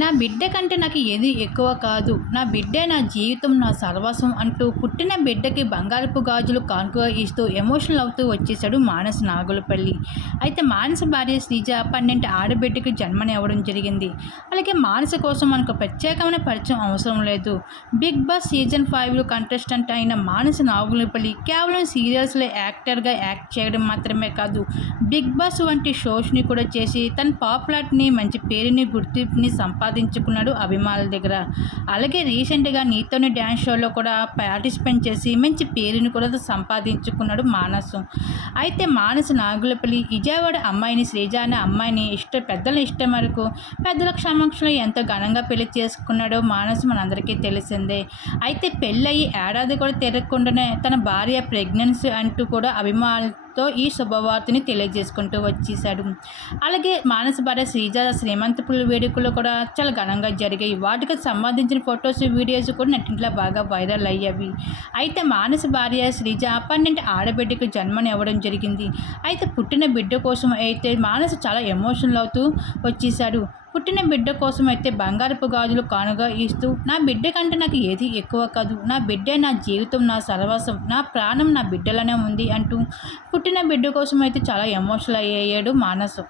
నా బిడ్డ కంటే నాకు ఏది ఎక్కువ కాదు. నా బిడ్డే నా జీవితం నా సర్వస్వం అంటూ పుట్టిన బిడ్డకి బంగారపు గాజులు కానుకగా ఇస్తూ ఎమోషనల్ అవుతూ వచ్చేసాడు మానస్ నాగులపల్లి. అయితే మానస భార్య శ్రీజ పన్నెండు ఆడబిడ్డకి జన్మనివ్వడం జరిగింది. అలాగే మానస కోసం మనకు ప్రత్యేకమైన పరిచయం అవసరం లేదు. బిగ్ బాస్ సీజన్ ఫైవ్లో కంటెస్టెంట్ అయిన మానస నాగులపల్లి కేవలం సీరియల్స్లో యాక్టర్గా యాక్ట్ చేయడం మాత్రమే కాదు బిగ్ బాస్ వంటి షోస్ని కూడా చేసి తన పాపులారిటీని మంచి పేరుని గుర్తింపుని సంపాదించుకున్నాడు అభిమానుల దగ్గర. అలాగే రీసెంట్గా నీతోని డ్యాన్స్ షోలో కూడా పార్టిసిపేట్ చేసి మంచి పేరుని కూడా సంపాదించుకున్నాడు మానసు. అయితే మానస నాగులపల్లి విజయవాడ అమ్మాయిని శ్రీజ అనే అమ్మాయిని ఇష్ట పెద్దల ఇష్టం వరకు పెద్దల సమక్షంలో ఎంతో ఘనంగా పెళ్ళి చేసుకున్నాడో మానసు మనందరికీ తెలిసిందే. అయితే పెళ్ళయి ఏడాది కూడా తిరగకుండానే తన భార్య ప్రెగ్నెన్సీ అంటూ కూడా తో ఈ శుభవార్తని తెలియజేసుకుంటూ వచ్చేశాడు. అలాగే మానస భార్య శ్రీజ శ్రీమంతపుల వేడుకలు కూడా చాలా ఘనంగా జరిగాయి. వాటికి సంబంధించిన ఫొటోస్ వీడియోస్ కూడా నెట్టింట్లో బాగా వైరల్ అయ్యేవి అయితే మానస భార్య శ్రీజ పన్నెండు ఆడబిడ్డకు జన్మనివ్వడం జరిగింది. అయితే పుట్టిన బిడ్డ కోసం అయితే మానస చాలా ఎమోషనల్ అవుతూ వచ్చేసాడు పుట్టిన బిడ్డ కోసం అయితే బంగారపు గాజులు కానుగా ఇస్తూ నా బిడ్డ కంటే నాకు ఏది ఎక్కువ కాదు. నా బిడ్డే నా జీవితం నా సర్వస్వం నా ప్రాణం నా బిడ్డలోనే ఉంది అంటూ పుట్టిన బిడ్డ కోసం అయితే చాలా ఎమోషనల్ అయ్యాడు మానసు.